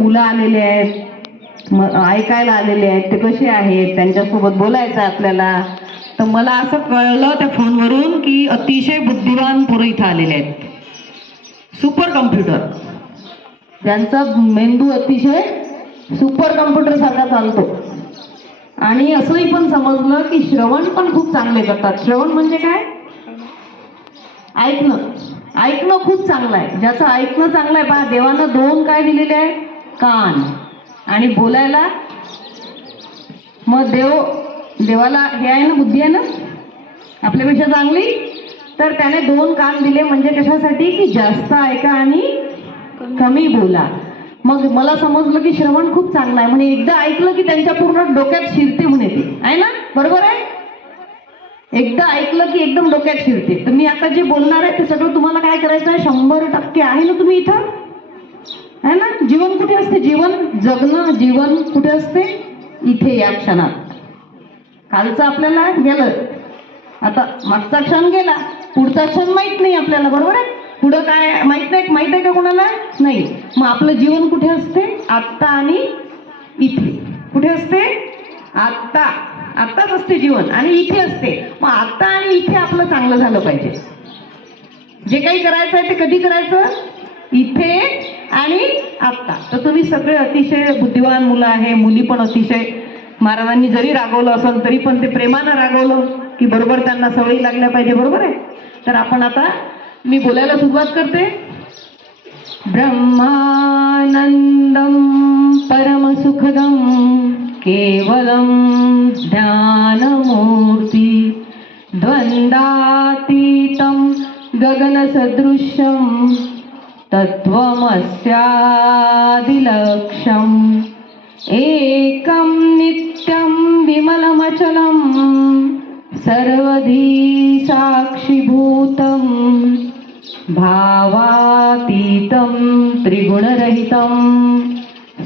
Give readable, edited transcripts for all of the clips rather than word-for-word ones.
मुलं आलेले आहेत, ऐकायला आलेले आहेत, ते कसे आहेत, त्यांच्यासोबत बोलायचं आपल्याला. तर मला असं कळलं त्या फोनवरून की अतिशय बुद्धिवान पोरं इथं आलेले आहेत, सुपर कम्प्युटर, ज्यांचा मेंदू अतिशय सुपर कम्प्युटर सारखा चालतो. आणि असंही पण समजलं की श्रवण पण खूप चांगले करतात. श्रवण म्हणजे काय? ऐकणं. ऐकणं खूप चांगलं आहे. ज्याचं ऐकणं चांगलं आहे, पहा देवानं 2 काय दिलेले आहे? कान. आणि बोलायला मग देवाला हे आहे ना, बुद्धी आहे ना आपल्यापेक्षा चांगली. तर त्याने 2 कान दिले म्हणजे कशासाठी? की जास्त ऐका आणि कमी बोला. मग मला समजलं की श्रवण खूप चांगलं आहे. म्हणजे एकदा ऐकलं की त्यांच्या पूर्ण डोक्यात शिरते म्हणून येते, आहे ना? बरोबर आहे? एकदा ऐकलं की एकदम डोक्यात शिरते. तर मी आता जे बोलणार आहे ते सगळं तुम्हाला काय करायचं आहे? 100% आहे ना तुम्ही इथं, आहे ना? जीवन कुठे असते? जीवन जगणं, जीवन कुठे असते? इथे, या क्षणात. कालचं आपल्याला गेलं, आता मागचा क्षण गेला, पुढचा क्षण माहित नाही आपल्याला. बरोबर आहे? पुढं काय माहित नाही. माहित आहे का कोणाला? नाही. मग आपलं जीवन कुठे असते? आत्ता आणि इथे. कुठे असते? आत्ता. आत्ताच असते जीवन आणि इथे असते. मग आत्ता आणि इथे आपलं चांगलं झालं पाहिजे. जे काही करायचं आहे ते कधी करायचं? इथे आणि आत्ता. तर तुम्ही सगळे अतिशय बुद्धिवान मुलं आहे, मुली पण अतिशय. महाराजांनी जरी रागवलं असेल तरी पण ते प्रेमानं रागवलं की बरोबर त्यांना सवयी लागल्या पाहिजे. बरोबर आहे? तर आपण आता मी बोलायला सुरुवात करते. ब्रह्मानंदम परमसुखदम केवलम ज्ञानमूर्ति द्वंद्वातीतं गगनसदृशं तत्त्वमस्यादिलक्ष्यम् एकं नित्यं विमलमचलं सर्वधी साक्षिभूतं भावातीतं त्रिगुणरहितं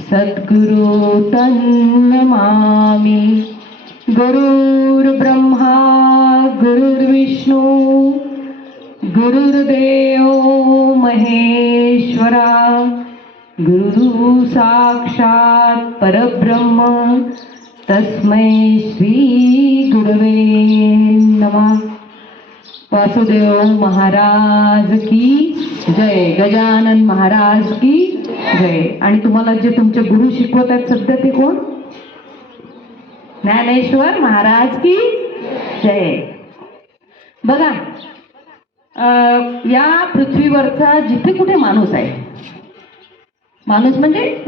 सद्गुरु तन्नमामि. गुरुर्ब्रह्मा गुरुर्विष्णू गुरुर्देव महेश्वरा गुरु साक्षात परब्रह्म तस्मै श्री गुरवे नमः. वासुदेव महाराज की जय, गजानन महाराज की जय. आणि तुम्हाला जे तुमचे गुरु शिकवत आहेत सध्या ते कोण? ज्ञानेश्वर महाराज की जय. बघा, या पृथ्वीवरचा जिथे कुठे माणूस आहे, माणूस म्हणजे